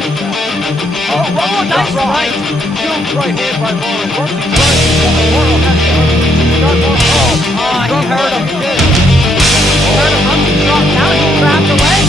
Oh, nice right. Huge right hand by Morrow. Works his right. Morrow has to start more. Oh, he hurt him. He did. Hurt him. Once he dropped down, he grabbed the leg.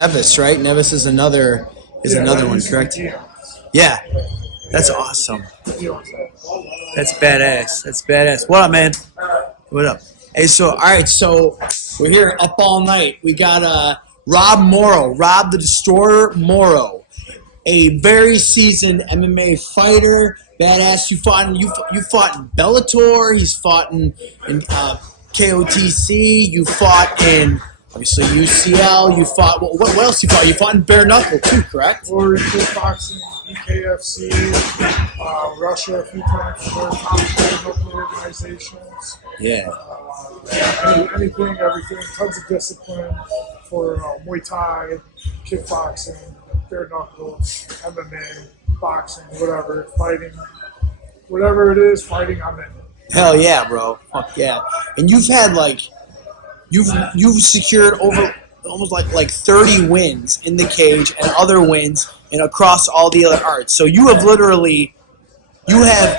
Nevis, right? Nevis is another one, correct? Yeah, that's awesome. That's badass. That's badass. What up, man? What up? Hey, so all right, so we're here up all night. We got Rob Morrow, Rob the Destroyer Morrow, a very seasoned MMA fighter, badass. You fought in Bellator. He's fought in KOTC. You fought in obviously UCL. You fought what else? You fought? You fought in bare knuckle too, correct? Or Kickboxing, EKFC, Russia a few times for top bare knuckle organizations. Yeah. Anything, everything. Tons of discipline for Muay Thai, kickboxing, bare knuckle, MMA, boxing, whatever, fighting, whatever it is, fighting. I'm in. Hell yeah, bro. Fuck yeah. And you've had you've secured over almost like 30 wins in the cage and other wins and across all the other arts. So you have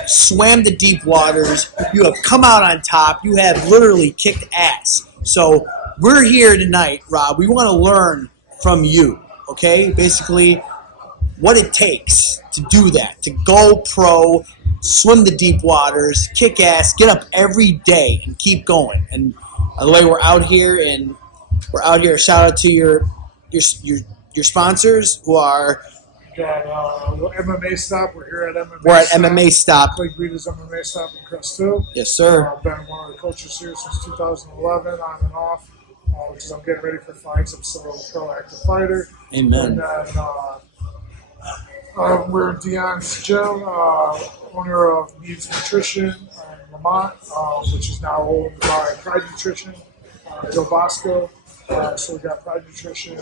swam the deep waters. You have come out on top. You have literally kicked ass. So we're here tonight, Rob. We want to learn from you, okay? Basically, what it takes to do that, to go pro, swim the deep waters, kick ass, get up every day and keep going. And we're out here. Shout out to your sponsors who are. Got MMA Stop. We're here at MMA. We're at MMA Stop. Clay Breeder's MMA Stop in Crest Hill. Yes, sir. I've been one of the coaches here since 2011, on and off, because I'm getting ready for fights. I'm still a proactive fighter. Amen. And then we're Dion's gym, owner of Needs Nutrition in Lamont, which is now owned by Pride Nutrition, Joe Bosco. So we got Pride Nutrition,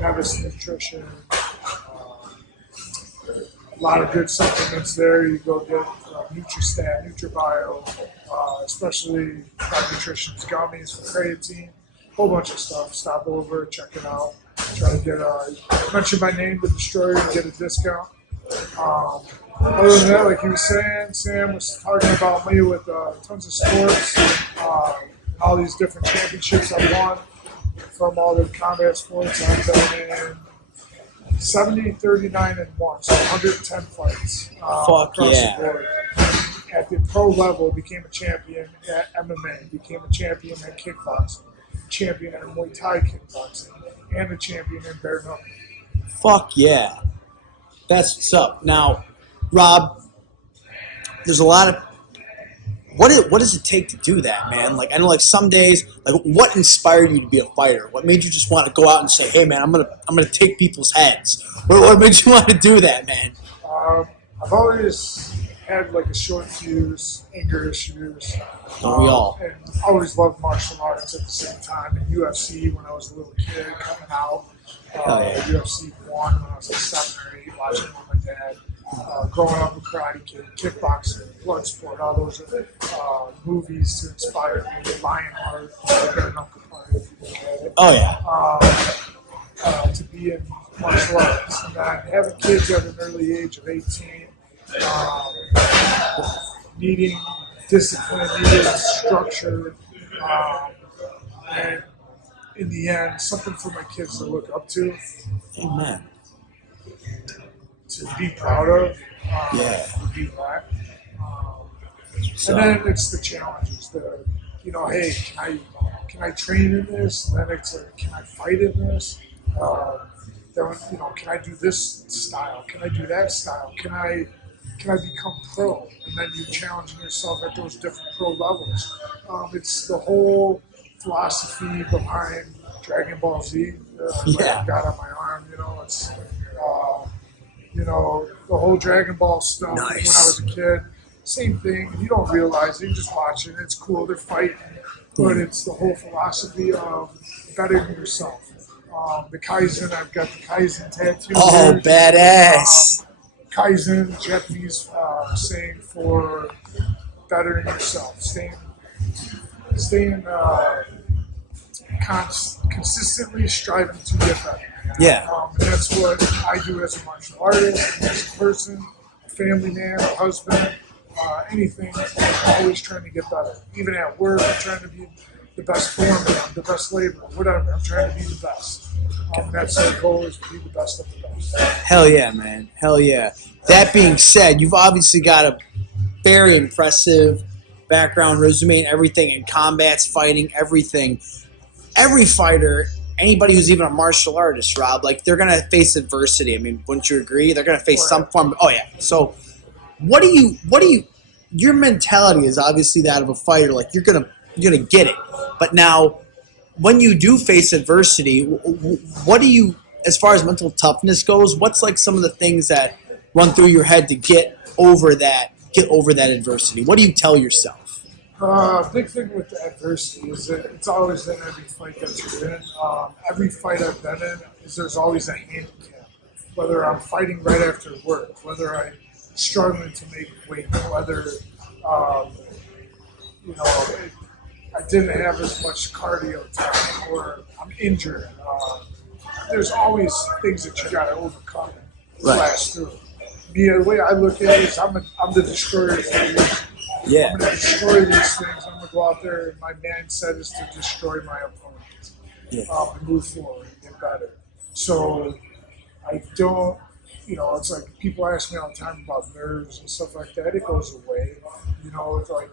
Nevis Nutrition, a lot of good supplements there. You go get NutriStat, NutriBio, especially Pride Nutrition's gummies for creatine, whole bunch of stuff. Stop over, check it out. Try to get mention my name, the Destroyer, and get a discount. Other than that, like you were saying, Sam was talking about me with tons of sports, all these different championships I won from all the combat sports. I've been in 70, 39, and 1, so 110 fights across the board. At the pro level, became a champion at MMA, became a champion at kickboxing, champion at Muay Thai kickboxing, and a champion in bare knuckle. Fuck yeah. That's what's up. Now, Rob, there's a lot of what does it take to do that, man? Like, I know, like, some days, like, what inspired you to be a fighter? What made you just want to go out and say, "Hey, man, I'm gonna take people's heads"? What made you want to do that, man? I've always had like a short fuse, anger issues. Don't we all? And always loved martial arts at the same time. And UFC when I was a little kid coming out. UFC 1 when I was like 7 or 8, watching with my dad. Growing up with Karate Kid, kickboxing, Bloodsport, all those movies to inspire me. Lionheart, Bare Knuckle Fight, if you look at it. Oh yeah. To be in martial arts, and then having kids at an early age of 18, needing discipline, needing structure, and in the end, something for my kids to look up to, Amen. to be proud of, Yeah. to be that. So, And then it's the challenges. Hey, can I train in this? And then it's like, can I fight in this? Then can I do this style? Can I do that style? Can I become pro? And then you challenging yourself at those different pro levels. It's the whole philosophy behind Dragon Ball Z. Like Yeah. I've got on my arm. It's the whole Dragon Ball stuff. Nice. When I was a kid, same thing. You don't realize it. You just watch it. It's cool. They're fighting, but it's the whole philosophy of bettering yourself. The Kaizen. I've got the Kaizen tattoo. oh, here. badass. Kaizen, Japanese saying for bettering yourself, staying consistently striving to get better. Yeah. And that's what I do as a martial artist, as a person, a family man, a husband, anything. I'm always trying to get better. Even at work, I'm trying to be the best foreman, the best laborer, whatever. I'm trying to be the best. That's our goal, is to be the best of the best. Hell yeah, man. Hell yeah. That being said, you've obviously got a very impressive background, resume, and everything, in combats, fighting, everything. Every fighter, anybody who's even a martial artist, Rob, like, they're going to face adversity. I mean, wouldn't you agree? They're going to face some form of, oh yeah. So what do you, your mentality is obviously that of a fighter. Like, you're going to get it. But now, when you do face adversity, what do you, as far as mental toughness goes, what's like some of the things that run through your head to get over that adversity? What do you tell yourself? Big thing with the adversity is that it's always in every fight that you're in. Every fight I've been in, there's always a handicap. Whether I'm fighting right after work, whether I'm struggling to make weight, whether I didn't have as much cardio time, or I'm injured. There's always things that you got to overcome and blast through. Me, the way I look at it is I'm the destroyer of things. Yeah. I'm going to destroy these things. I'm going to go out there, and my mindset is to destroy my opponents. Yeah. And move forward and get better. So I don't, it's like people ask me all the time about nerves and stuff like that. It goes away. It's like,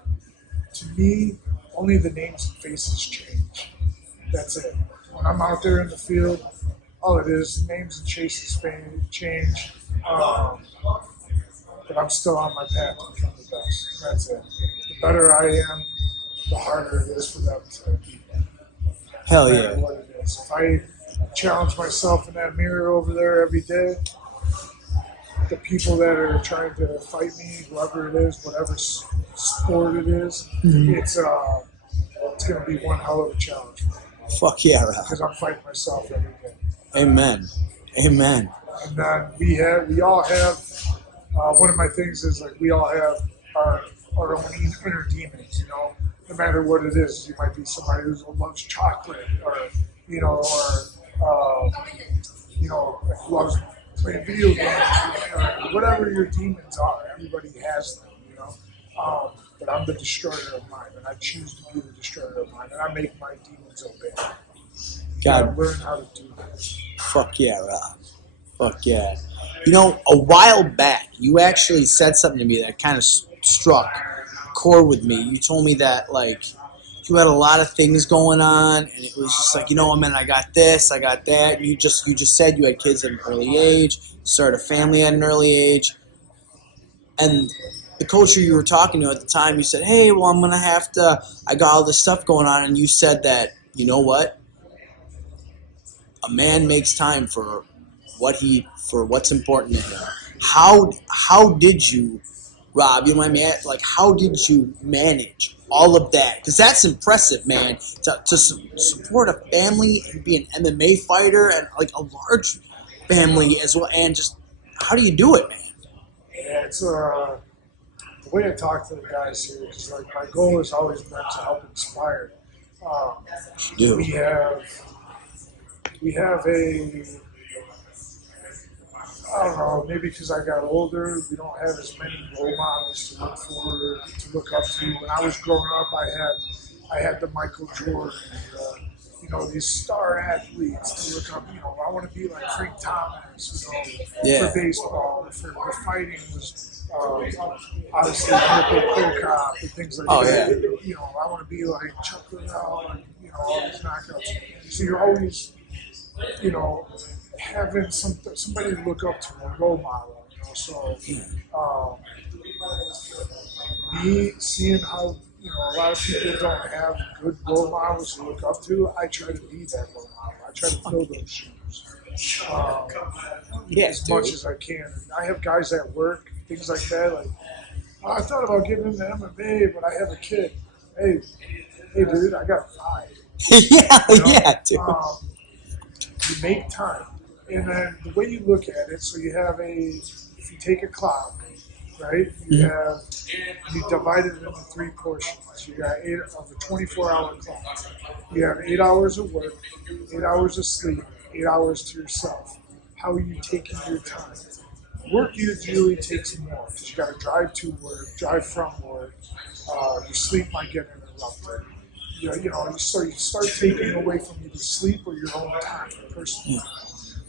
to me, only the names and faces change. That's it. When I'm out there in the field, all it is, names and faces change. But I'm still on my path to become the best. That's it. The better I am, the harder it is for them to beat me. Hell No yeah. matter what it is. If I challenge myself in that mirror over there every day, the people that are trying to fight me, whoever it is, whatever sport it is, it's going to be one hell of a challenge Fuck yeah, Rob. because I'm fighting myself every day. Amen. Amen. And then we all have, one of my things is like we all have our own inner demons, no matter what it is. You might be somebody who loves chocolate or loves playing video games, or whatever your demons are. Everybody has them, but I'm the destroyer of mine, and I choose to be the destroyer of mine, and I make my demons obey. God. Learn how to do that. Fuck yeah, Rob. Fuck yeah. A while back, you actually said something to me that kind of struck a chord with me. You told me that, like, you had a lot of things going on, and it was just like, man, I got this, I got that. And you just said you had kids at an early age, started a family at an early age. And the coach who you were talking to at the time, you said, hey, well, I got all this stuff going on. And you said that, you know what? A man makes time for what's important to him. How did you, Rob, you mind me asking, like, how did you manage all of that? Because that's impressive, man. To support a family and be an MMA fighter and, like, a large family as well. And just, how do you do it, man? Yeah, it's the way I talk to the guys here is like my goal has always been to help inspire. We have I don't know, maybe because I got older, we don't have as many role models to look up to. When I was growing up, I had the Michael Jordan, these star athletes to look up. I want to be like Frank Thomas, Yeah. for baseball, for fighting was obviously Nickel Crocop and things like Oh, that. yeah. I want to be like Chuck Liddell and all these knockouts. So you're always having somebody to look up to, a role model. So me seeing how a lot of people don't have good role models to look up to, I try to be that role model. I try to fill those shoes as much as I can. And I have guys at work, things like that. Like I thought about getting into MMA, but I have a kid. Hey, dude, I got 5. Yeah, dude. You make time. And then the way you look at it, so you have if you take a clock, right, you divide it into 3 portions. You got 8 of a 24-hour clock. You have 8 hours of work, 8 hours of sleep, 8 hours to yourself. How are you taking your time? Work usually takes more because you got to drive to work, drive from work. Your sleep might get interrupted. So you start taking away from either sleep or your own time, personal time.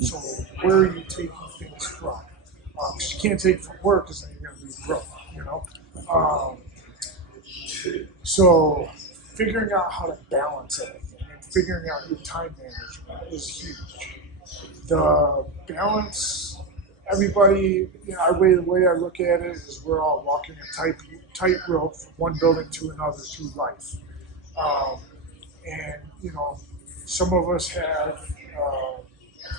So where are you taking things from? Because you can't take from work because then you're going to be broke, So figuring out how to balance everything and figuring out your time management is huge. The balance, everybody, the way I look at it is we're all walking a tightrope from one building to another through life. And some of us have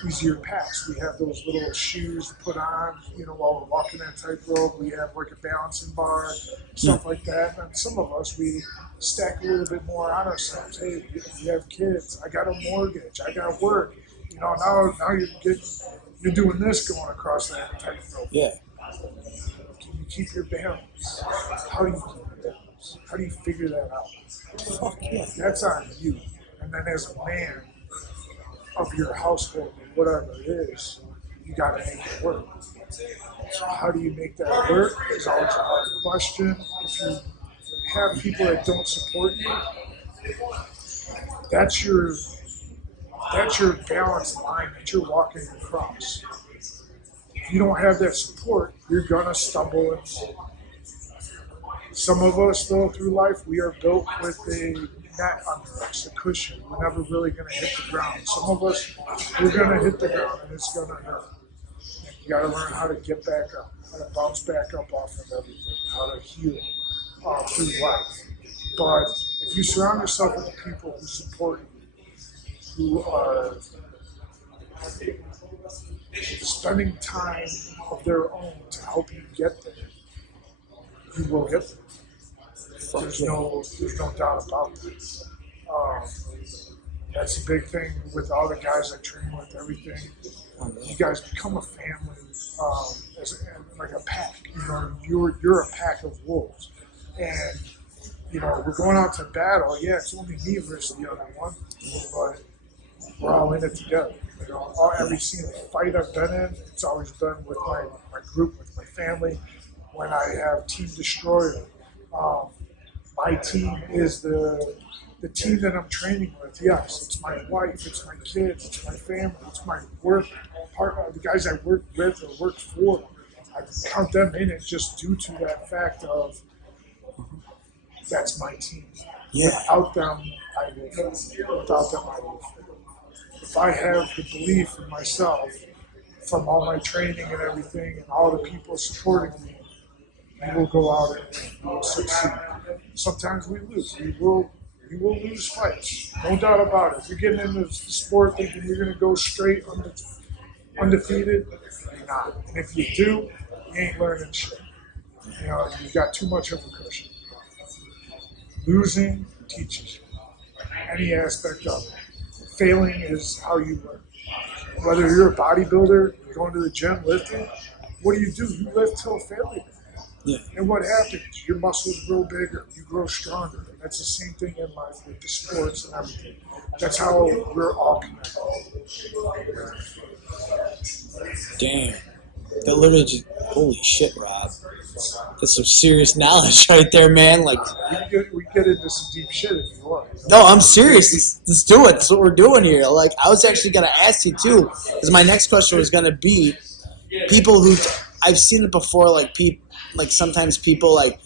easier paths. We have those little shoes to put on, while we're walking that tightrope. We have like a balancing bar, stuff like that. And some of us, we stack a little bit more on ourselves. Hey, you have kids. I got a mortgage. I got work. Now you're doing this going across that tightrope. Yeah. Can you keep your balance? How do you keep your balance? How do you figure that out? Fuck yeah. That's on you. And then as a man of your household, whatever it is, you got to make it work. So how do you make that work is always a hard question. If you have people that don't support you, that's your balance line that you're walking across. If you don't have that support, you're gonna stumble and fall. Some of us, though, through life, we are built with a net under us, a cushion. We're never really gonna hit the ground. Some of us, we're gonna hit the ground and it's gonna hurt. And you gotta learn how to get back up, how to bounce back up off of everything, how to heal through life. But if you surround yourself with people who support you, who are spending time of their own to help you get there, you will get there. There's no doubt about that. That's a big thing with all the guys I train with. Everything, you guys become a family, like a pack. You're a pack of wolves, and we're going out to battle. Yeah, it's only me versus the other one, but we're all in it together. Every single fight I've been in, it's always been with my group, with my family. When I have Team Destroyer, my team is the team that I'm training with. Yes, it's my wife, it's my kids, it's my family, it's my work partner, the guys I work with or work for. I count them in it just due to that fact of that's my team. Yeah. Without them, I will fail. Without them, I will fail. If I have the belief in myself from all my training and everything and all the people supporting me, we will go out and we will succeed. Sometimes we lose. We will lose fights. No doubt about it. If you're getting into the sport thinking you're going to go straight undefeated, you're not. And if you do, you ain't learning shit. You got too much of a cushion. Losing teaches you any aspect of it. Failing is how you learn. Whether you're a bodybuilder, going to the gym, lifting, what do? You lift till failure. Yeah. And what happens? Your muscles grow bigger, you grow stronger. And that's the same thing in life with the sports and everything. That's how we're all connected. Damn. that literally just, holy shit, Rob. That's some serious knowledge right there, man. Like, We get into some deep shit if you want. no, I'm serious. Let's do it. That's what we're doing here. Like, I was actually going to ask you, too, because my next question was going to be people who, I've seen it before, like sometimes people, like,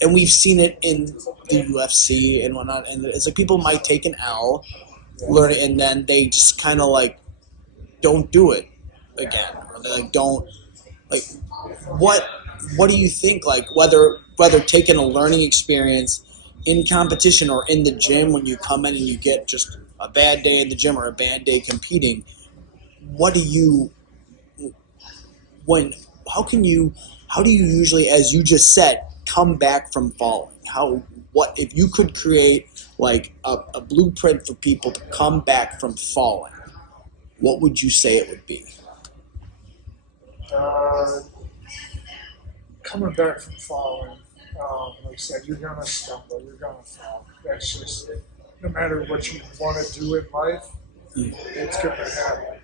and we've seen it in the UFC and whatnot, and it's like people might take an L, learn it, and then they just kind of, like, don't do it again. Or they, like, don't, like, what do you think, like, whether taking a learning experience in competition or in the gym, when you come in and you get just a bad day in the gym or a bad day competing, how do you usually, as you just said, come back from falling? What if you could create like a blueprint for people to come back from falling, what would you say it would be? Coming back from falling, like I said, you're gonna stumble, you're gonna fall. That's just no matter what you want to do in life, it's gonna happen.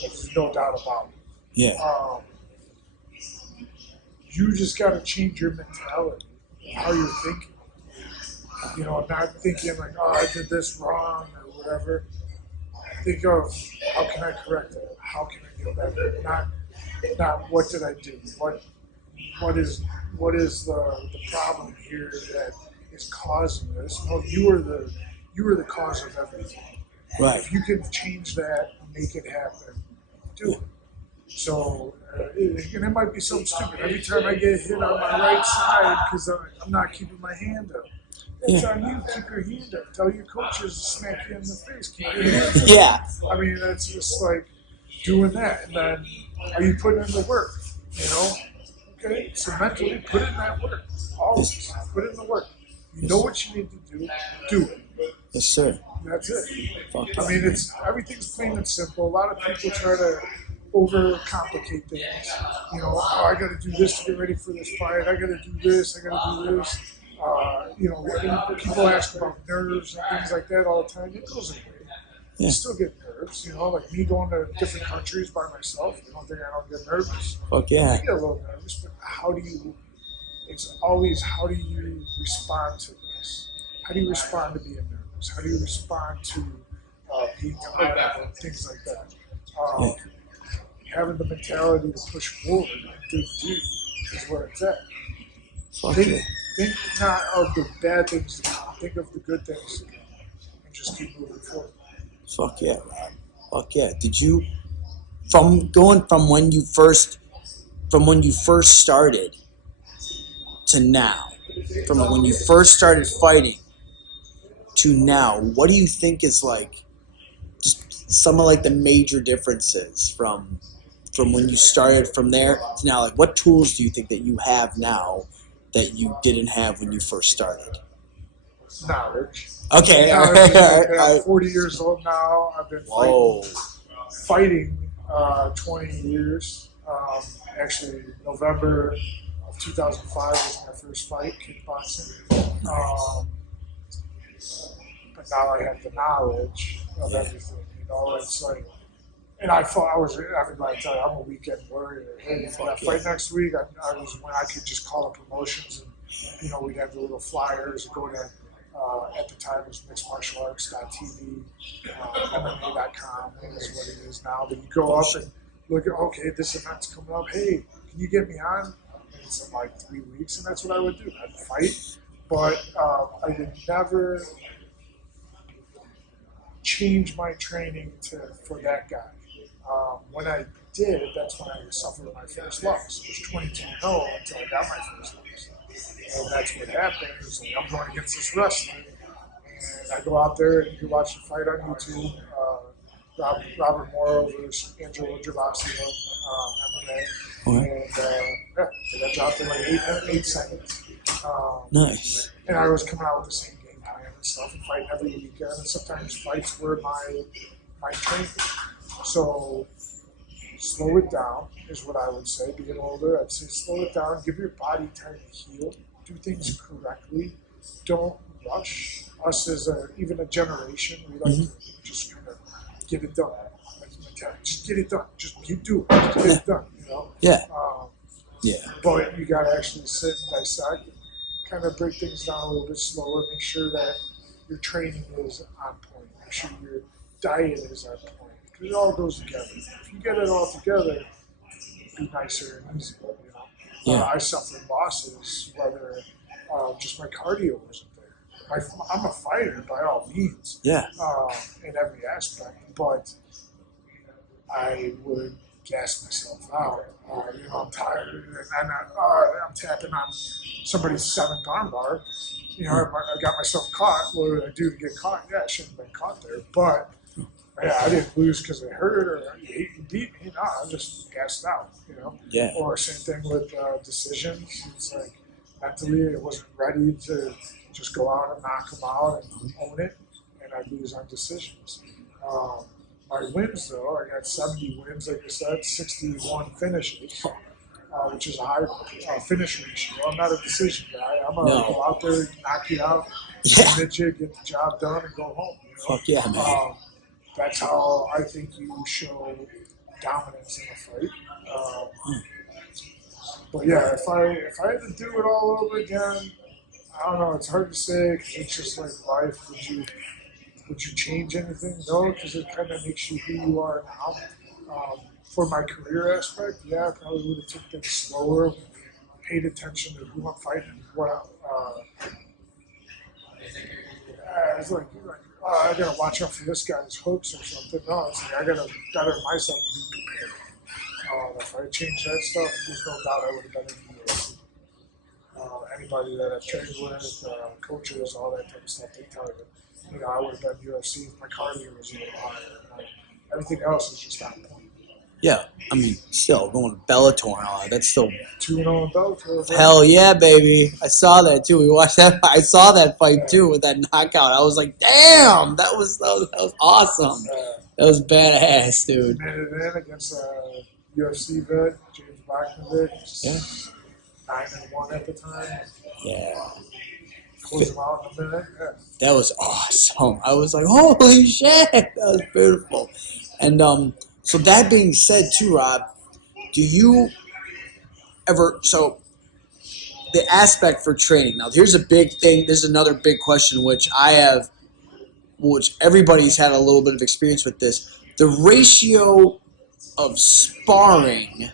There's no doubt about it. Yeah. You just got to change your mentality, how you're thinking. You know, not thinking like, oh, I did this wrong or whatever. Think of how can I correct it? How can I get better? Not what did I do? What is the problem here that is causing this? No, you are the cause of everything. Right. If you can change that, make it happen, do it. So, and it might be something stupid. Every time I get hit on my right side because I'm not keeping my hand up. It's on you. Keep your hand up. Tell your coaches to smack you in the face. Keep your hand up. Yeah. I mean, that's just like doing that. And then, are you putting in the work? You know? Okay? So mentally, put in that work. Always. Put in the work. You know what you need to do it. Yes, sir. That's it. Fuck I mean, everything's plain and simple. A lot of people try to overcomplicate things. You know, oh, I got to do this to get ready for this fight. I got to do this. I got to do this. You know, people ask about nerves and things like that all the time. It goes away. Yeah. You still get nerves. You know, like me going to different countries by myself. You don't think I don't get nervous? Fuck yeah. I get a little nervous, but it's always how do you respond to this? How do you respond to being nervous? How do you respond to being tired and things like that? Having the mentality to push forward and dig deep is where it's at. Fuck yeah. Think not of the bad things to come, think of the good things to come, and just keep moving forward. Fuck yeah, Rob. Fuck yeah. Did you, from when you first started to now, from when you first started fighting to now, what do you think is like just some of like the major differences from when you started from there to now? Like, what tools do you think that you have now that you didn't have when you first started? Knowledge. Okay, all Knowledge right. I'm 40 years old now. I've been fighting 20 years. Actually, November of 2005 was my first fight, kickboxing. But now I have the knowledge of everything. You know, it's like, and I thought everybody tell you, I'm a weekend warrior. Hey, you got a fight next week? I was when I could just call up promotions and, you know, we'd have the little flyers, go to, at the time it was mixedmartialarts.tv, MMA.com is what it is now. But you go up and look at, okay, this event's coming up. Hey, can you get me on? And it's in like 3 weeks, and that's what I would do. I'd fight, but I would never change my training for that guy. When I did, that's when I suffered my first loss. It was 22-0 until I got my first loss. And that's what happened. It was like, I'm going against this wrestler. And I go out there and you can watch the fight on YouTube. Robert Morrow versus Angelo Gervasio, MMA. And I dropped in like 8 seconds. Nice. And I was coming out with the same game plan and stuff and fighting every weekend. And sometimes fights were my training. So slow it down is what I would say. Being older, I'd say slow it down. Give your body time to heal. Do things correctly. Don't rush. Us as even a generation, we like to just kind of get it done. Just get it done. Just you do it. Just get it done. You You know? Yeah. Yeah. But you got to actually sit and dissect, and kind of break things down a little bit slower. Make sure that your training is on point. Make sure your diet is on point. Because it all goes together. If you get it all together, it'd be nicer and easier. You know. Yeah. I suffered losses, whether just my cardio wasn't there. I'm a fighter by all means. Yeah. In every aspect, but I would gas myself out. I'm tired, and I'm tapping on somebody's seventh armbar. I got myself caught. What did I do to get caught? Yeah, I shouldn't have been caught there, but yeah, I didn't lose because it hurt or you beat me. No, I just gassed out. Yeah. Or same thing with decisions. It's like mentally, I wasn't ready to just go out and knock them out and own it, and I lose on decisions. My wins, though, I got 70 wins, like I said, 61 finishes, which is a high finish ratio. I'm not a decision guy. I'm going to go out there, knock you out, submit you, get the job done, and go home. Fuck yeah, man. That's how I think you show dominance in a fight. But yeah, if I had to do it all over again, I don't know. It's hard to say because it's just like life. Would you change anything? No, because it kind of makes you who you are now. For my career aspect, yeah, I probably would have took things slower, paid attention to who I'm fighting, it's like I gotta watch out for this guy's hooks or something. No, it's like I gotta better myself and be prepared. If I changed that stuff, there's no doubt I would have been in the UFC. Anybody that I've trained with, coaches, all that type of stuff, they tell you, I would have been UFC if my cardio was a little higher. Everything else is just on point. Yeah, I mean, still going to Bellator and all that. That's still 2-0 in Bellator. hell yeah, baby. I saw that too. We watched that. I saw that fight too with that knockout. I was like, damn, that was awesome. That was badass, dude. Made it in against UFC vet James Blackman. Yeah. 9-1 at the time. Yeah. Close him out in a minute. Yeah. That was awesome. I was like, holy shit, that was beautiful. And so that being said too, Rob, do you ever, so the aspect for training, now here's a big thing, this is another big question which everybody's had a little bit of experience with this, the ratio of sparring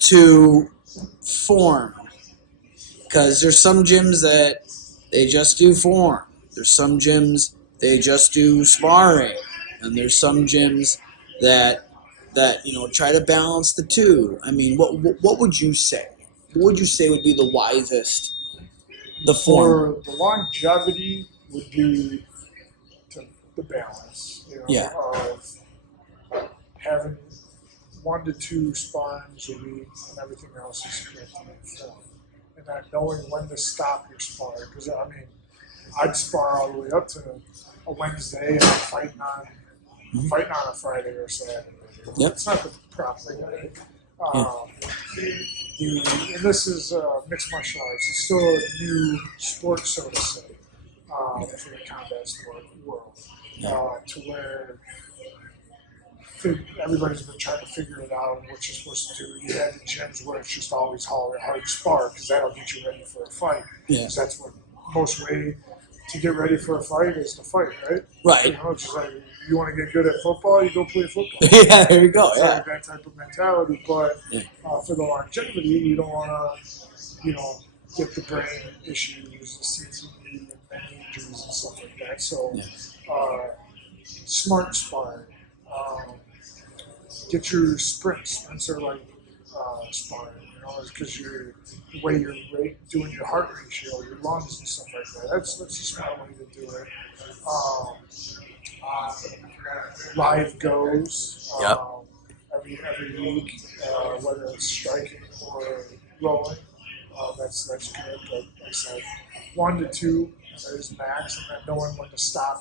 to form. Because there's some gyms that they just do form. There's some gyms they just do sparring. And there's some gyms that try to balance the two. I mean, what would you say? What would you say would be the wisest? The form. For the longevity would be the balance. Of having 1 to 2 sparrings a week and everything else is correctly informed. And not knowing when to stop your spar. Because, I mean, I'd spar all the way up to a Wednesday and I'm fighting on a Friday or Saturday. Yep. It's not the proper way. And this is mixed martial arts. It's still a new sport, so to say, for the combat sport world. To where everybody's been trying to figure it out and what you're supposed to do. You have the gyms where it's just always hard spar because that'll get you ready for a fight. Yeah. Because that's what most way to get ready for a fight is to fight, right? Right. It's just like you want to get good at football, you go play football. Yeah, there we go. It's Yeah. like that type of mentality. But for the longevity, you don't want to, get the brain issues, the CTE, and many injuries and stuff like that. So, smart sparring. Get your sprints. Sprints are like sparring, because the way you're doing your heart ratio, your lungs and stuff like that. That's a smart way to do it. Live goes every week, whether it's striking or rolling. That's good. But like I said, 1 to 2 is max, and then knowing when to stop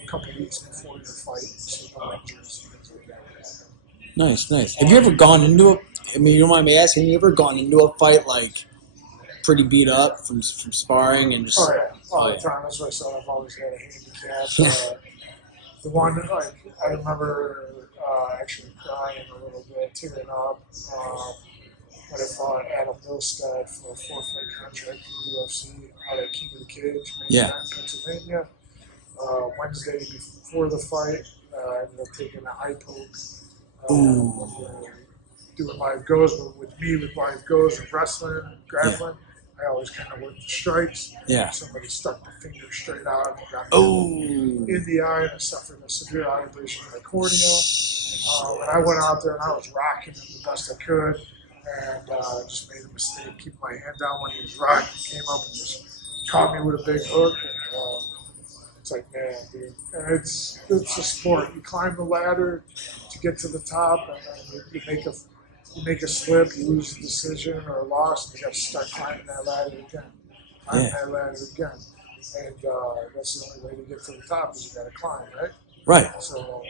a couple weeks before your fight, so no injuries and things like that. Nice. Have you ever gone into you don't mind me asking, have you ever gone into a fight like pretty beat up from sparring and just... Oh, yeah. All the time. That's what I said. I've always had a handicap. The one, I remember actually crying a little bit, tearing up. When I fought Adam Milstead for a 4-fight contract for the UFC out at King of the Cage, Yeah. Pennsylvania. Wednesday before the fight, I ended up taking a high poke. Doing live goes, but with live goes and wrestling and grappling, I always kind of work the strikes. Yeah. Somebody stuck the finger straight out and got Oh. in the eye, and I suffered a severe eye ablation of my cornea. And I went out there and I was rocking him the best I could, and just made a mistake, keeping my hand down when he was rocking. He came up and just caught me with a big hook. And, it's like, man, dude. And it's a sport. You climb the ladder to get to the top, and then you make a slip, you lose a decision or a loss, and you got to start climbing that ladder again. And that's the only way to get to the top is you got to climb, right? Right. So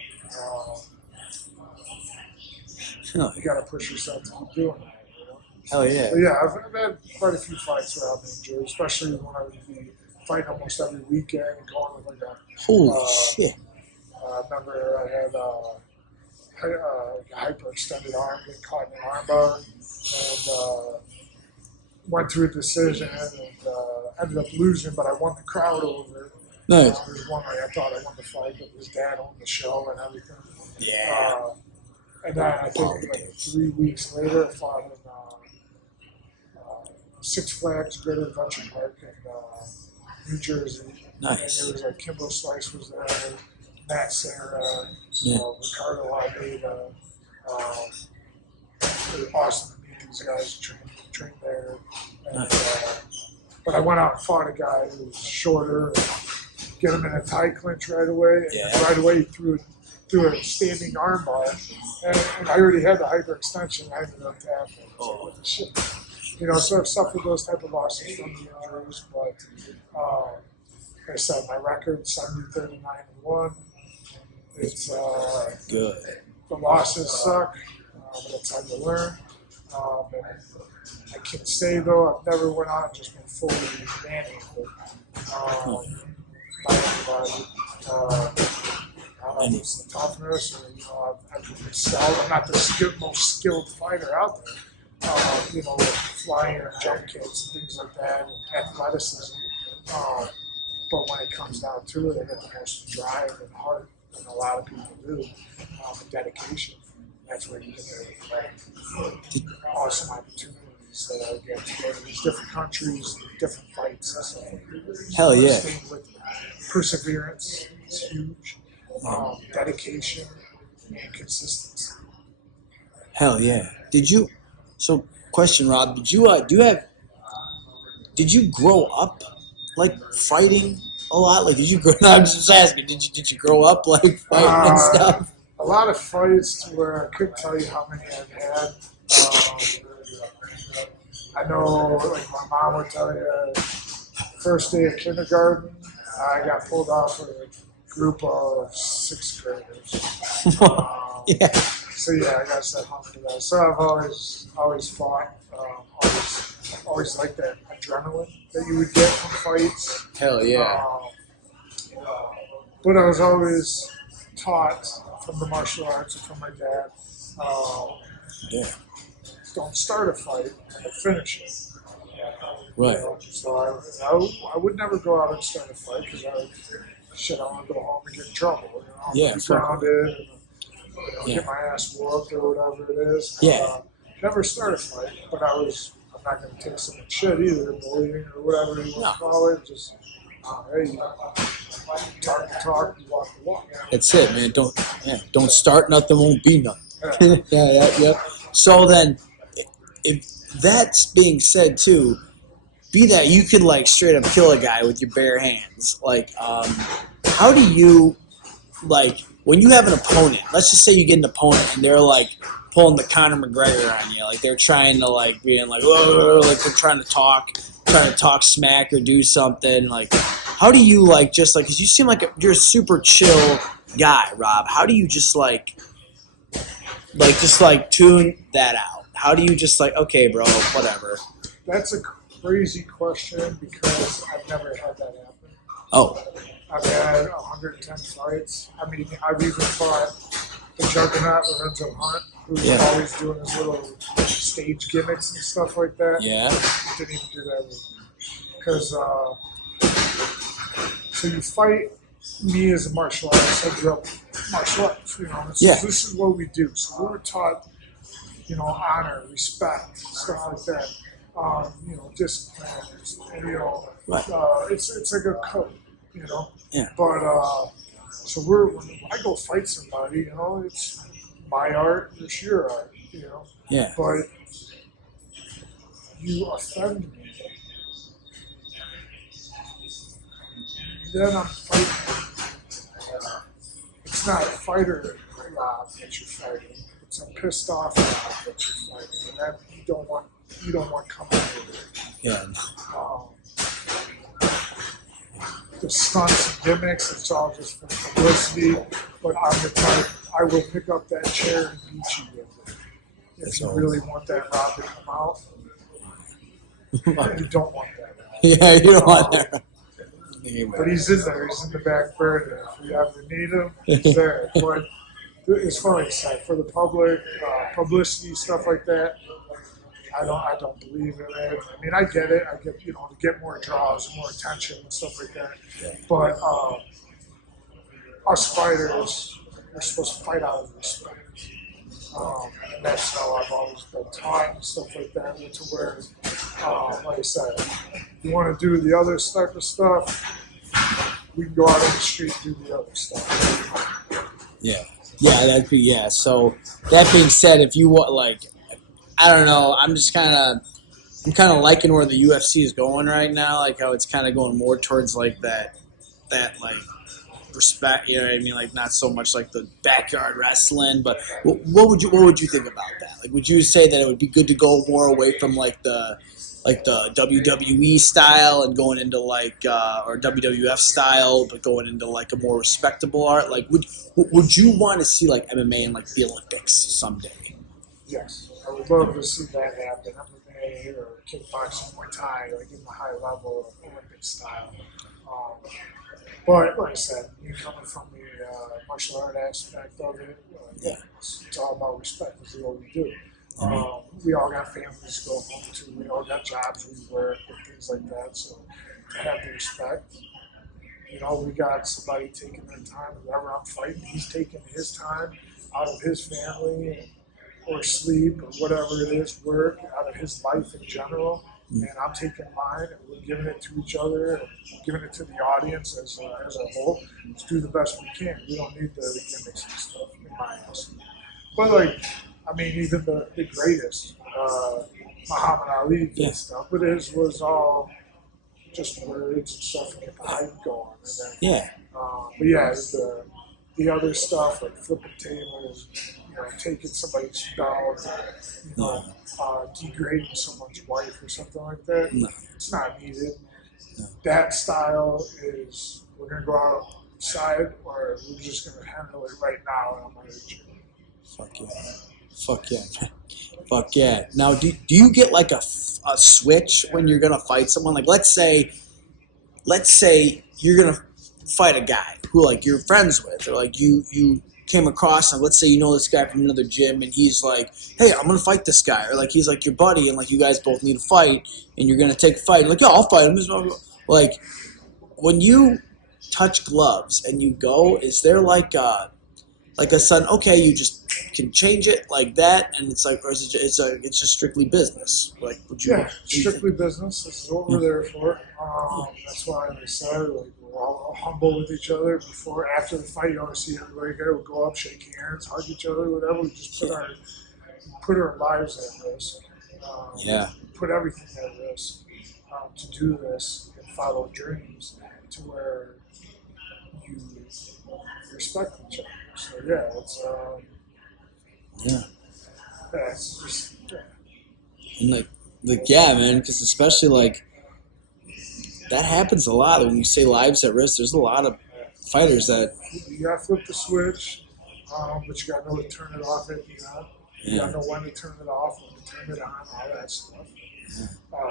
you got to push yourself to keep doing that. You know? Hell yeah. But yeah, I've had quite a few fights where I've enjoyed, especially when I would be fighting almost every weekend and going with like a holy shit. I remember I had a hyperextended arm, getting caught in an armbar, and went through a decision and ended up losing, but I won the crowd over. Nice. There's one way I thought I won the fight, but his dad owned the show and everything. Yeah. And then I think like 3 weeks later, I fought in Six Flags Great Adventure Park in New Jersey. Nice. And it was like Kimbo Slice was there, Matt Serra, Yeah. Ricardo Almeida. It was awesome to meet these guys trained there. And, Nice. But I went out and fought a guy who was shorter, and get him in a tie clinch right away. And right away he threw a standing armbar. And I already had the hyperextension. I ended up tapping. So what the shit? You know, so I've suffered those type of losses from the injuries, but like I said, my record 70-39-1. It's good. The losses suck, but it's time to learn. And I can say though, I've never went out and just been fully manhandled by anybody. I don't know if it's the toughness or I've been excelled. I'm not the most skilled fighter out there. With flying and jump kicks and things like that, and athleticism. But when it comes down to it, I got the most drive and heart than a lot of people do, and dedication. That's where you get the awesome opportunities that I get to go to these different countries, different fights. So, hell yeah. staying with perseverance is huge. Dedication and consistency. Hell yeah. So, question, Rob, did you grow up like fighting a lot? Like, I'm just asking, did you grow up like fighting and stuff? A lot of fights where I couldn't tell you how many I've had. I know, like my mom would tell you, first day of kindergarten, I got pulled off with a group of 6th graders. Yeah. So yeah, I got sent home for that. So I've always fought, always liked that adrenaline that you would get from fights. Hell yeah. But I was always taught from the martial arts and from my dad, don't start a fight, but finish it. Right. So I would never go out and start a fight because I want to go home and get in trouble. Yeah. Be grounded. Get my ass whooped or whatever it is. Yeah. Never start a fight, but I'm not going to take someone's shit either, bullying or whatever you want to call it. Just, hey, talk the talk, you walk the walk. That's it, man. Don't start nothing, won't be nothing. Yeah. So then, if that's being said too, be that you could like straight up kill a guy with your bare hands. Like, how do you like? When you have an opponent, let's just say you get an opponent and they're like pulling the Conor McGregor on you, like they're trying to like being like, whoa, like they're trying to talk smack or do something. Like, how do you like just like, because you seem like you're a super chill guy, Rob. How do you just like tune that out? How do you just like, okay, bro, whatever? That's a crazy question because I've never had that happen. Oh. I've had 110 fights. I mean, I've even fought the juggernaut Lorenzo Hunt, who's Yeah. always doing his little stage gimmicks and stuff like that. Yeah. He didn't even do that with me. Because, so you fight me as a martial artist. I grew up martial arts, you know. Yeah. This is what we do. So we were taught, you know, honor, respect, stuff like that. You know, discipline, and, you know, Right. it's like a code, you know. Yeah. But so when I go fight somebody, you know, it's my art, it's your art, you know. Yeah. But you offend me, then I'm fighting. It's not a fighter Rob that you're fighting. It's a pissed off Rob that you're fighting, and that you don't want coming over. Yeah. The stunts and gimmicks, it's all just for publicity. But I'm the type, I will pick up that chair and beat you with it. If you really want that Rob to come out, you don't want that. Yeah, you don't want that. But he's in there. He's in the back burner. If we ever need him, he's there. But it's funny, for the public, publicity, stuff like that, I don't believe in it. I mean, I get it. I get, you know, to get more draws, more attention and stuff like that. Yeah. But us fighters, we're supposed to fight out of respect. And that's how I've always been taught and stuff like that. To where, like I said, you want to do the other type of stuff, we can go out on the street and do the other stuff. Yeah. Yeah, that'd be, yeah. So that being said, if you want, like, I don't know, I'm kind of liking where the UFC is going right now, like how it's kind of going more towards like that like respect, you know what I mean? Like not so much like the backyard wrestling, but what would you think about that? Like, would you say that it would be good to go more away from like the WWE style and going into like or WWF style, but going into like a more respectable art? Like, would you want to see like MMA in like the Olympics someday? Yes, I would love to see that happen. MMA or kickboxing, Muay Thai, like in the high level of Olympic style. But like I said, you coming from the martial art aspect of it, Yeah. it's all about respect. This is what we do. We all got families to go home to. We all got jobs we work and things like that. So to have the respect, you know, we got somebody taking their time. Whoever I'm fighting, he's taking his time out of his family or sleep or whatever it is, work, out of his life in general. And I'm taking mine, and we're giving it to each other, and giving it to the audience as a whole. Let's do the best we can. We don't need the gimmicks and stuff, in my house. But like, I mean, even the greatest, Muhammad Ali did stuff, but his was all just words and stuff and get the hype going. And then, Yeah. but yeah, the other stuff like flipping tables, you know, taking somebody's belt, you know, degrading someone's wife or something like that. No. It's not needed. That style is we're gonna go outside or we're just gonna handle it right now and I'm gonna gym. Fuck yeah. Fuck yeah, man. Fuck yeah. Now, do you get like a switch when you're gonna fight someone? Like, let's say you're gonna fight a guy who like you're friends with, or like you came across, and let's say you know this guy from another gym, and he's like, hey, I'm gonna fight this guy, or like he's like your buddy, and like you guys both need a fight, and you're gonna take a fight. You're like, yeah, I'll fight him. Like, when you touch gloves and you go, is there like a sudden, okay, you just can change it like that, and it's like, or is it it's just strictly business? Like, would you? Yeah, strictly business. This is what we're there for. That's why I said, like, we're all humble with each other. Before, after the fight, you always see everybody here. We'll go up, shake hands, hug each other, whatever. We just put our lives at risk. Put everything at risk to do this and follow dreams to where you respect each other. So yeah, it's just And like yeah, man, because especially like that happens a lot when you say lives at risk. There's a lot of fighters that you gotta flip the switch, but you gotta know to turn it off at the end. You gotta know when to turn it off, when to turn it on, all that stuff.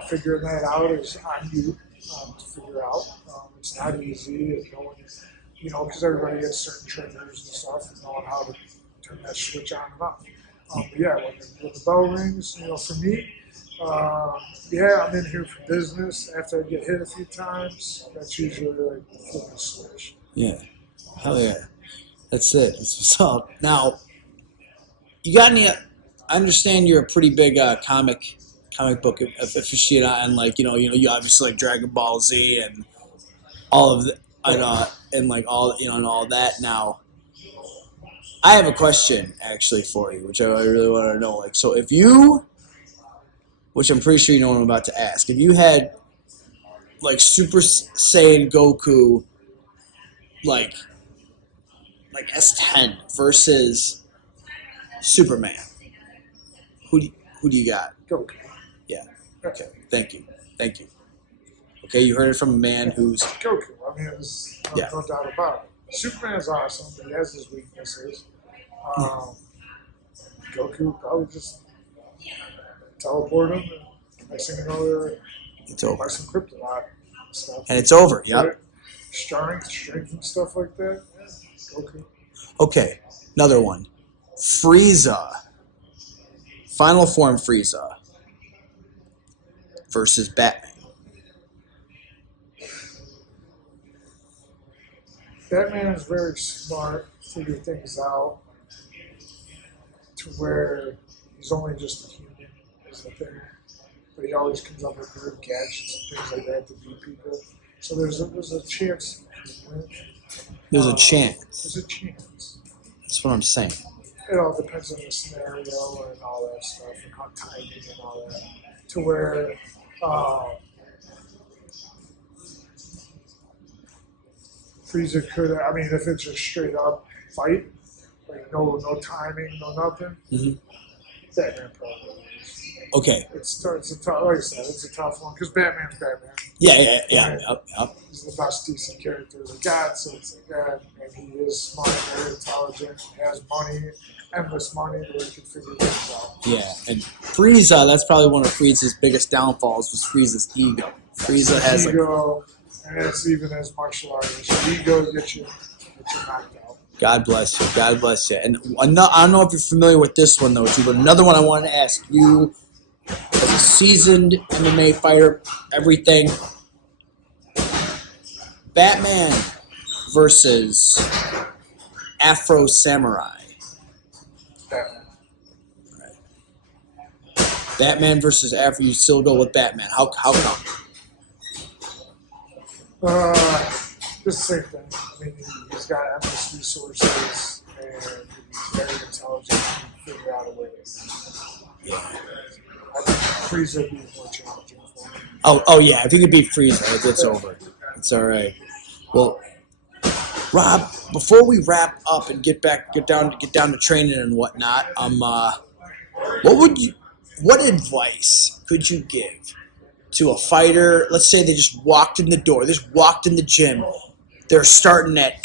Figuring that out is on you to figure out. It's not easy, and knowing, you know, because everybody gets certain triggers and stuff, and knowing how to turn that switch on and off. But yeah, when the bell rings, for me, yeah, I'm in here for business. After I get hit a few times, that's usually like the flip the switch. Yeah. Hell yeah. That's it. That's what's up. Now, you got any? I understand you're a pretty big comic book aficionado, and you obviously like Dragon Ball Z and all of the, and like all and all that. Now, I have a question actually for you, which I really want to know. Like, so if you, which I'm pretty sure you know what I'm about to ask, if you had like Super Saiyan Goku, like S10 versus Superman, who do you got? Go. Yeah. Okay. Thank you. Okay, you heard it from a man who's Goku. I mean, there's no doubt about it. Superman's awesome, but he has his weaknesses. Goku probably just teleport him, and next thing you know, it's over. buy some kryptonite stuff. And it's over. Yep. Strength and stuff like that. Yeah. Goku. Okay, another one. Frieza. Final form Frieza versus Batman. Batman is very smart, figure things out, to where he's only just a human, is the thing. But he always comes up with weird gadgets and things like that to beat people. So there's a chance he could win. There's a chance. There's a chance. That's what I'm saying. It all depends on the scenario and all that stuff, and how timing and all that. To where Frieza could, I mean, if it's a straight up fight, like no timing, no nothing, Batman probably wins. Okay. It's a tough, like I said, it's a tough one because Batman's Batman. Yeah. Yep. He's the best DC character they got, so it's like that. And he is smart, very intelligent, has money, endless money, where he can figure things out. Yeah, and Frieza, that's probably one of Frieza's biggest downfalls was Frieza's ego. Frieza has ego, and it's even as martial artist. Ego gets you knocked out. God bless you. God bless you. And I don't know if you're familiar with this one, though, too, but another one I wanted to ask you, as a seasoned MMA fighter, everything, Batman versus Afro Samurai. Batman. Right. Batman versus Afro. You still go with Batman. How come? Just the same thing. I mean, he's got endless resources, and he's very intelligent. He can figure out a way. Yeah. I think Frieza would be more challenging for him. Oh yeah. If he could beat Frieza, it's over. It's all right. Well, Rob, before we wrap up and get down to training and whatnot, what advice could you give to a fighter? Let's say they just walked in the door, they just walked in the gym. They're starting at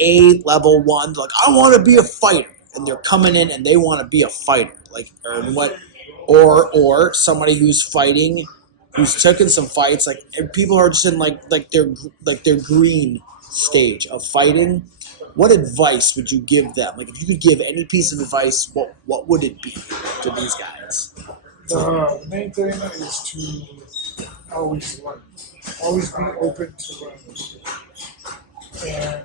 level 1. They're like, I want to be a fighter, and they're coming in and they want to be a fighter. Like, or somebody who's fighting, who's taken some fights. Like, and people are just in like their green stage of fighting. What advice would you give them? Like, if you could give any piece of advice, what would it be to these guys? The main thing is to always learn. Always be open to learning. And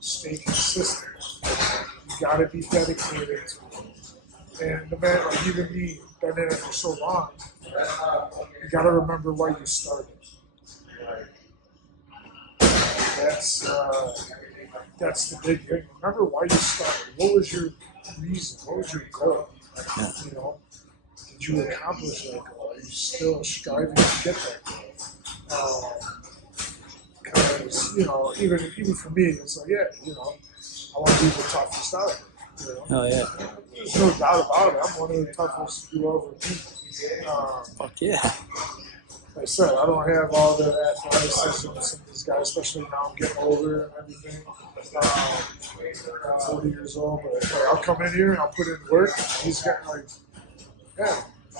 stay consistent. You gotta be dedicated to it. And no matter, like even me, been in it for so long, you gotta remember why you started. That's the big thing. Remember why you started. What was your reason? What was your goal? You know, did you accomplish that goal? Are you still striving to get that goal? Because even for me, it's like, I want to be the toughest out there. Oh yeah. There's no doubt about it. I'm one of the toughest to ever meet. Fuck yeah. Like I said, I don't have all the athleticism some of these guys, especially now I'm getting older and everything. I'm 40 years old, but I'll come in here and I'll put in work. He's got I'm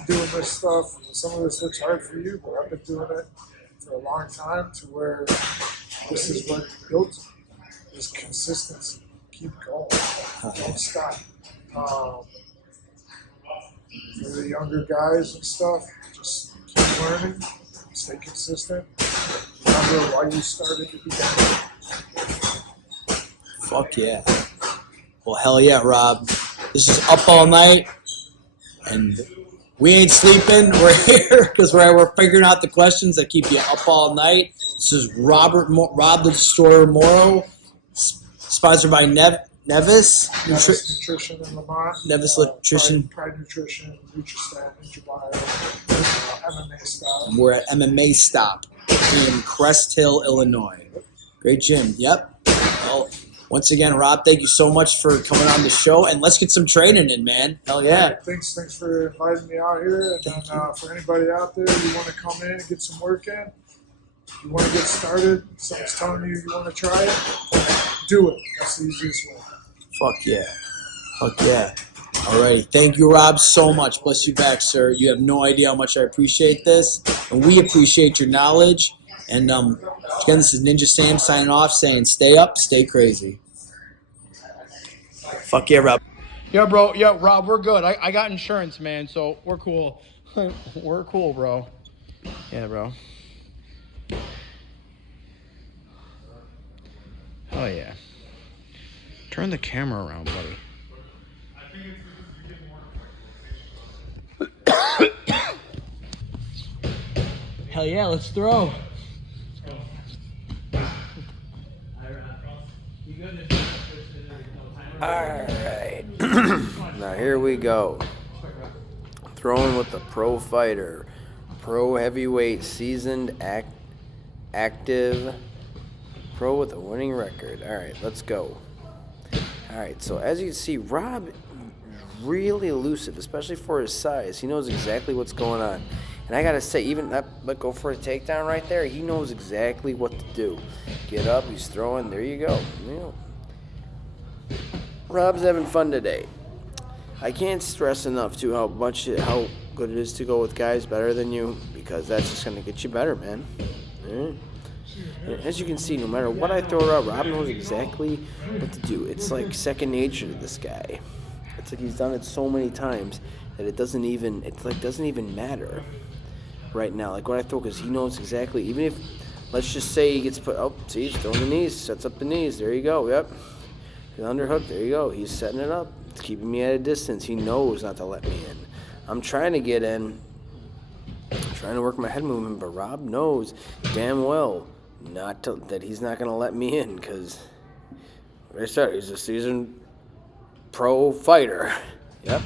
doing this stuff. Some of this looks hard for you, but I've been doing it for a long time to where this is what built is consistency. Keep going. Don't stop. For the younger guys and stuff, just keep learning, stay consistent. Remember why you started to begin with. Fuck yeah. Well, hell yeah, Rob. This is Up All Night, and we ain't sleeping. We're here because we're figuring out the questions that keep you up all night. This is Rob the Destroyer Morrow, sponsored by Nevis Nevis Nutrition in Lamont. Nevis Nutrition. Pride Nutrition, Nutristat, NutriBio, MMA Stop. And we're at MMA Stop in Crest Hill, Illinois. Great gym. Yep. Well, once again, Rob, thank you so much for coming on the show, and let's get some training in, man. Hell yeah. Thanks for inviting me out here. And then for anybody out there, you want to come in and get some work in, you want to get started, someone's telling you want to try it, do it. That's the easiest way. Fuck yeah. Fuck yeah. All right. Thank you, Rob, so much. Bless you back, sir. You have no idea how much I appreciate this, and we appreciate your knowledge. And again, this is Ninja Sam signing off, saying stay up, stay crazy. Fuck yeah, Rob. Yeah, bro. Yeah, Rob, we're good. I got insurance, man, so we're cool. We're cool, bro. Yeah, bro. Oh, yeah. Turn the camera around, buddy. Hell yeah, let's throw. Alright, now here we go. Throwing with the pro fighter, pro heavyweight, seasoned, active, pro with a winning record. Alright, let's go. Alright, so as you can see, Rob is really elusive, especially for his size. He knows exactly what's going on. And I gotta say, even that, but go for a takedown right there, he knows exactly what to do. Get up, he's throwing, there you go. Rob's having fun today. I can't stress enough too how good it is to go with guys better than you, because that's just gonna get you better, man. And as you can see, no matter what I throw out, Rob knows exactly what to do. It's like second nature to this guy. It's like he's done it so many times that it doesn't even matter right now. Like what I throw, because he knows exactly. Even if, let's just say he gets put. Oh, see, he's throwing the knees, sets up the knees. There you go. Yep. The underhook, there you go. He's setting it up. It's keeping me at a distance. He knows not to let me in. I'm trying to get in. I'm trying to work my head movement, but Rob knows damn well that he's not going to let me in, because, like I said, he's a seasoned pro fighter. Yep.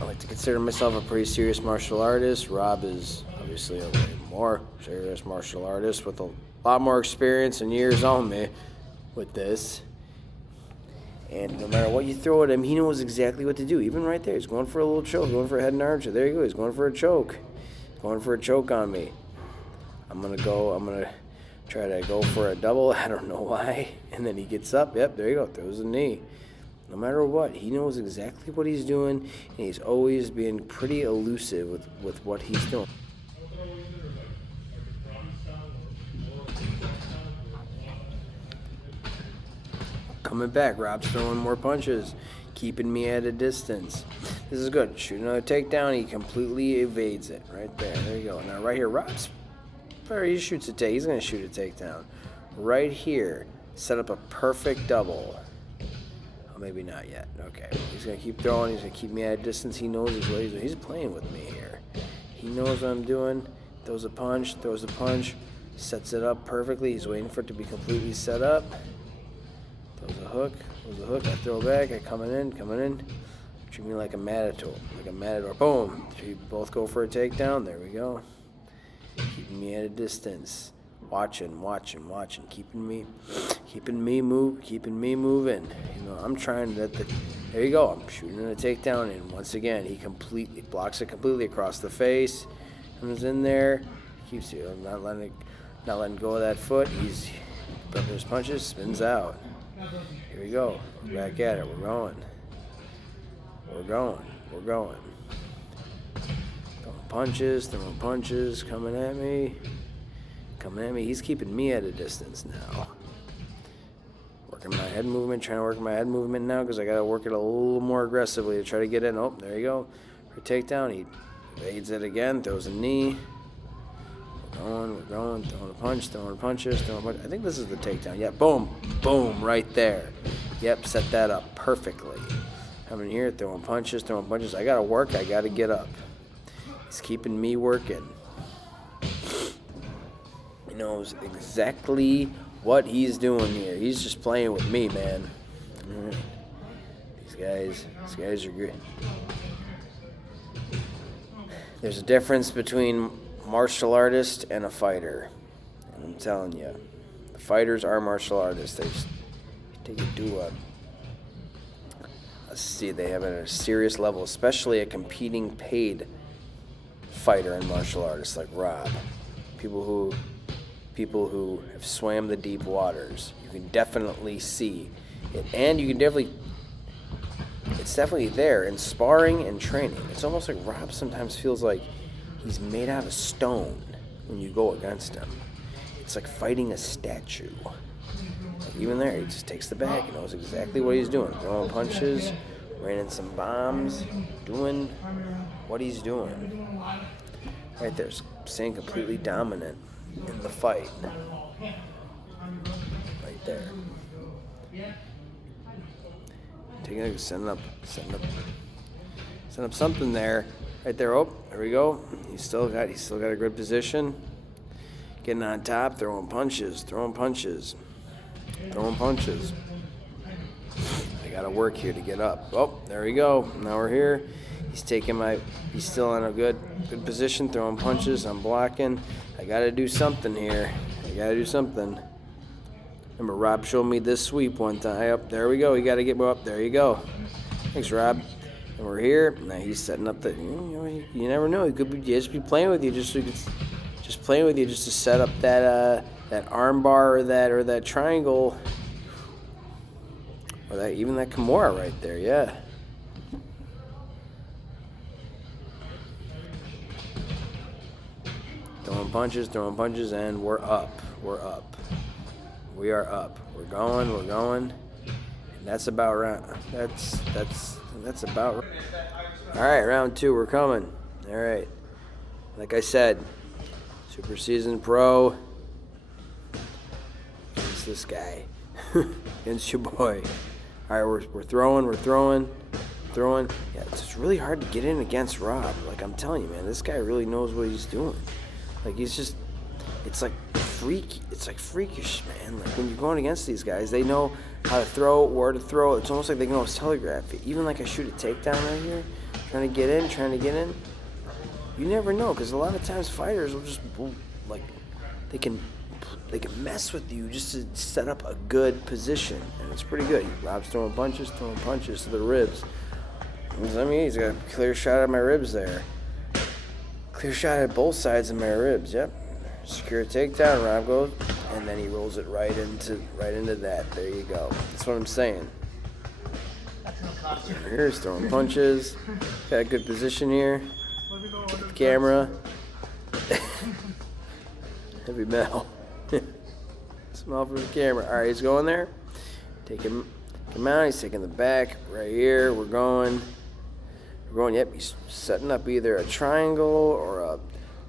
I like to consider myself a pretty serious martial artist. Rob is obviously a way more serious martial artist with a lot more experience and years on me with this. And no matter what you throw at him, he knows exactly what to do. Even right there, he's going for a little choke, going for a head and archer. There you go, he's going for a choke. Going for a choke on me. I'm going to try to go for a double. I don't know why. And then he gets up. Yep, there you go, throws a knee. No matter what, he knows exactly what he's doing, and he's always being pretty elusive with what he's doing. Coming back, Rob's throwing more punches, keeping me at a distance. This is good. Shoot another takedown, he completely evades it. Right there, there you go. Now right here, Rob's, he shoots a take. He's going to shoot a takedown. Right here, set up a perfect double. Oh, maybe not yet. Okay, he's going to keep throwing. He's going to keep me at a distance. He knows his ways. He's playing with me here. He knows what I'm doing. Throws a punch, sets it up perfectly. He's waiting for it to be completely set up. Throws a hook, I throw back, I coming in. Treat me like a matador, boom. We both go for a takedown, there we go. Keeping me at a distance, watching, keeping me moving. You know, I'm trying to, there you go, I'm shooting a takedown, and once again, he blocks it completely across the face, comes in there, keeps you, I'm not letting go of that foot, he's prepping his punches, spins out. Here we go. We're back at it. We're going. Throwing punches, coming at me. He's keeping me at a distance now. Working my head movement, trying to work my head movement now because I got to work it a little more aggressively to try to get in. Oh, there you go. For takedown, he evades it again, throws a knee. We're going, throwing a punch, throwing punches, throwing a punch. I think this is the takedown. Yeah, boom, boom, right there. Yep, set that up perfectly. Coming here, throwing punches, throwing punches. I got to work, I got to get up. He's keeping me working. He knows exactly what he's doing here. He's just playing with me, man. These guys are good. There's a difference between martial artist and a fighter. And I'm telling you, the fighters are martial artists. They do they have a serious level, especially a competing paid fighter and martial artist like Rob. People who have swam the deep waters. You can definitely see it, and it's definitely there in sparring and training. It's almost like Rob sometimes feels like he's made out of stone when you go against him. It's like fighting a statue. Like even there, he just takes the bag. He knows exactly what he's doing. Throwing punches, raining some bombs, doing what he's doing. Right there, staying completely dominant in the fight. Right there. Setting up something there. Right there. Oh, there we go. He's still got a good position. Getting on top, throwing punches. I gotta work here to get up. Oh, there we go. Now we're here. He's still in a good position, throwing punches. I'm blocking. I gotta do something here. Remember, Rob showed me this sweep one time. Up there we go. You gotta get me up. There you go. Thanks, Rob. And we're here. Now he's setting up the. You never know. He could just be playing with you, just to set up that arm bar or that triangle, or even that Kimura right there. Yeah. Throwing punches, and we're up. We are up. We're going. And that's about right. That's about right. All right, round 2, we're coming. All right. Like I said, Super Seasoned Pro. Against this guy. Against your boy. All right, we're throwing. Yeah, it's really hard to get in against Rob. Like I'm telling you, man, this guy really knows what he's doing. Like it's like freakish, man. Like when you're going against these guys, they know how to throw, where to throw. It's almost like they can almost telegraph it. Even like I shoot a takedown right here, trying to get in. You never know, because a lot of times fighters will they can mess with you just to set up a good position, and it's pretty good. Rob's throwing punches to the ribs. I mean, he's got a clear shot at my ribs there. Clear shot at both sides of my ribs. Yep. Secure takedown. Rob goes, and then he rolls it right into that. There you go. That's what I'm saying. Here's throwing punches. Got a good position here. Look at the camera. Heavy metal. Smell for the camera. All right, he's going there. Take him out. He's taking the back right here. We're going. Yep, he's setting up either a triangle or a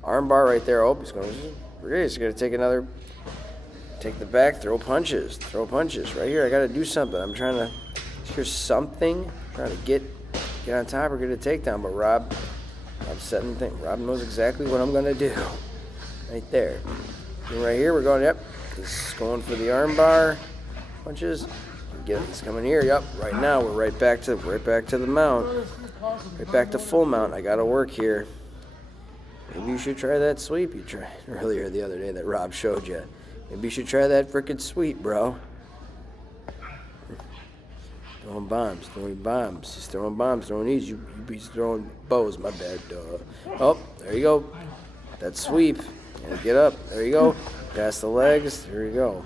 armbar right there. Oh, he's going to take the back, throw punches right here. I got to do something. I'm trying to secure something, trying to get on top or get a takedown. But Rob setting things. Rob knows exactly what I'm going to do right there. And right here, we're going, yep, he's going for the armbar punches. He's coming here. Yep, right now we're right back to the mount. Right back to full mount. I got to work here. Maybe you should try that sweep you tried earlier the other day that Rob showed you. Maybe you should try that frickin' sweep, bro. Throwing bombs. He's throwing bombs, throwing these. He's throwing bows, my bad. Oh, there you go. That sweep. And get up. There you go. Past the legs. There you go.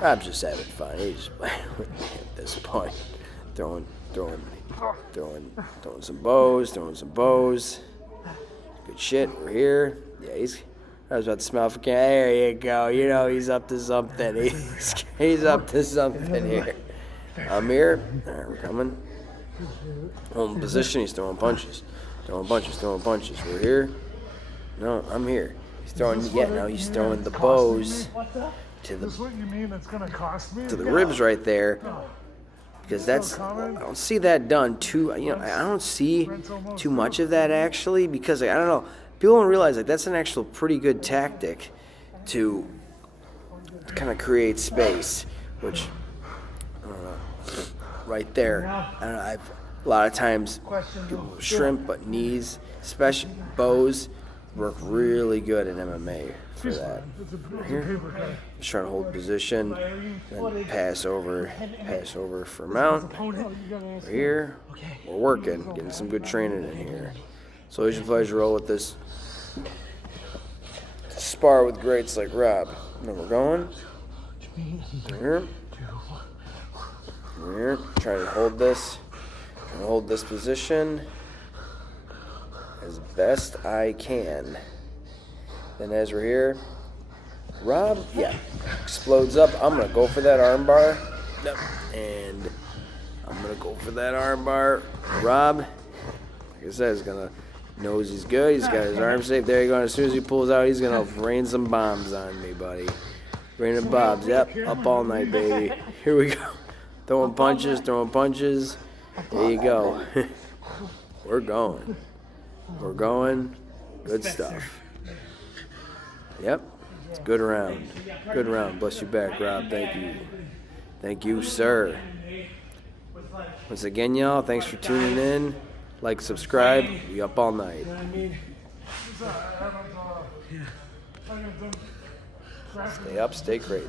Rob's just having fun. He's just playing with me at this point. Throwing some bows. Good shit. We're here. Yeah, I was about to smile for camera. There you go. You know he's up to something. He's up to something here. I'm here. All right, we're coming. Holding position. He's throwing punches. Throwing punches. Throwing punches. We're here. No, I'm here. He's throwing. Yeah, now he's throwing the bows to This what you mean it's gonna cost me? the ribs right there. Because that's, I don't see that done too, you know, I don't see too much of that actually, because like, I don't know, people don't realize like that's an actual pretty good tactic to kind of create space, which, I don't know, right there, I don't know, a lot of times people shrimp, but knees, especially bows, work really good in MMA for that. Here, just trying to hold position, then pass over for mount. We're here, we're working, getting some good training in here. So always a pleasure to roll with this. Spar with greats like Rob. Then we're going. We're here, trying to hold this. Trying to hold this position as best I can. Then as we're here, Rob, yeah, explodes up. I'm going to go for that arm bar. Yep. And I'm going to go for that arm bar. Rob, like I said, is going to knows he's good. He's got his arm safe. There you go. And as soon as he pulls out, he's going to rain some bombs on me, buddy. Raining bombs. Yep, up all night, baby. Here we go. Throwing punches, throwing punches. There you go. We're going. We're going. Good stuff. Yep. It's a good round. Good round. Bless you back, Rob. Thank you. Thank you, sir. Once again, y'all, thanks for tuning in. Like, subscribe. We up all night. Stay up, stay crazy.